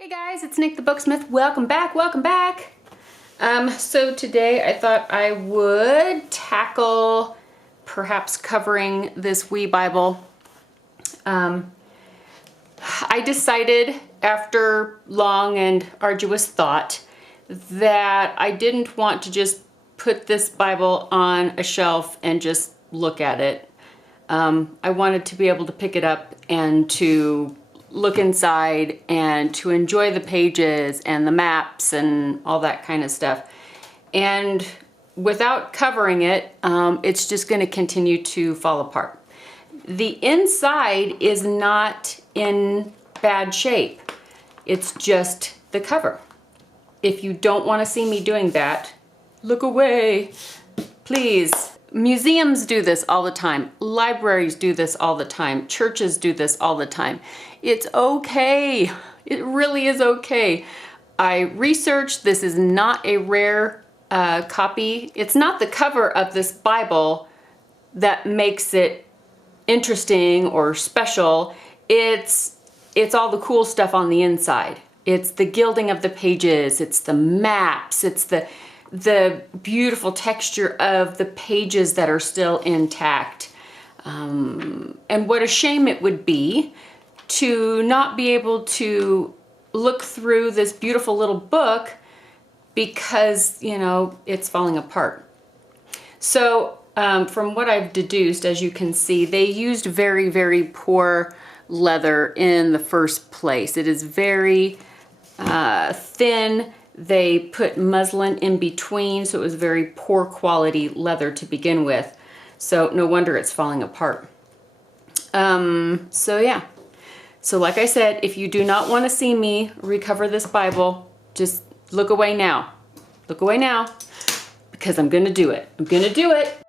Hey guys, it's Nick the Booksmith. Welcome back, welcome back. So today I thought I would tackle perhaps covering this wee Bible. I decided after long and arduous thought that I didn't want to just put this Bible on a shelf and just look at it. I wanted to be able to pick it up and to look inside and to enjoy the pages and the maps and all that kind of stuff. And without covering it, it's just going to continue to fall apart. The inside is not in bad shape. It's just the cover. If you don't want to see me doing that, look away, please. Museums do this all the time. Libraries do this all the time. Churches do this all the time. It's okay. It really is okay. I researched, this is not a rare copy. It's not the cover of this Bible that makes it interesting or special. It's all the cool stuff on the inside. It's the gilding of the pages. It's the maps. It's the beautiful texture of the pages that are still intact. And what a shame it would be to not be able to look through this beautiful little book because, you know, it's falling apart. So from what I've deduced, as you can see, they used very, very poor leather in the first place. It is very thin. They put muslin in between, so it was very poor quality leather to begin with. So no wonder it's falling apart. So yeah. So like I said, if you do not want to see me recover this Bible, just look away now. Look away now, because I'm going to do it. I'm going to do it.